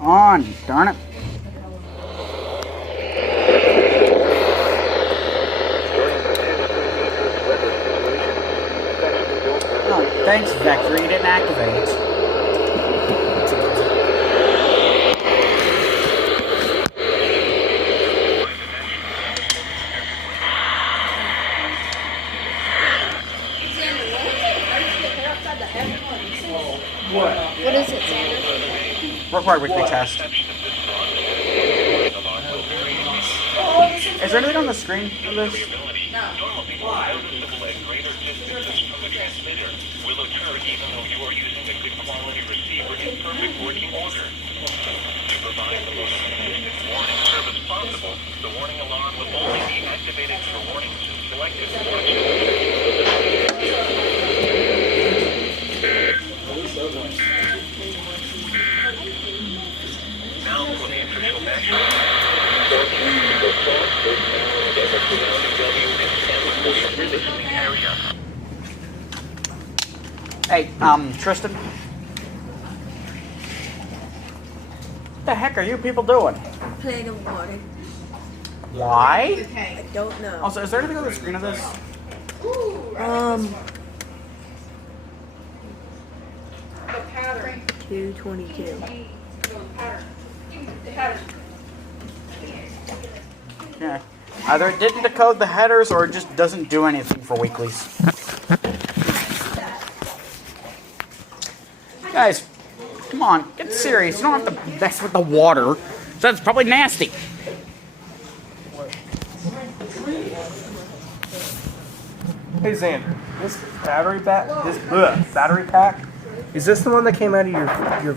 on, darn it. Oh, thanks, Vector. You didn't activate it. What is it, Xander? Required weekly test. Is there anything on the screen for this? Will occur even though you are using a good quality receiver in perfect working order. To provide the most consistent warning service possible, the warning alarm will only be activated for warnings in selected Now for the official national. Hey, Tristan? What the heck are you people doing? Playing of water. Why? I don't know. Also, is there anything on the screen of this? 222. Yeah. Either it didn't decode the headers or it just doesn't do anything for weeklies. Guys, come on, get serious. You don't have to mess with the water. That's probably nasty. Hey Xander, this battery pack, battery pack, is this the one that came out of your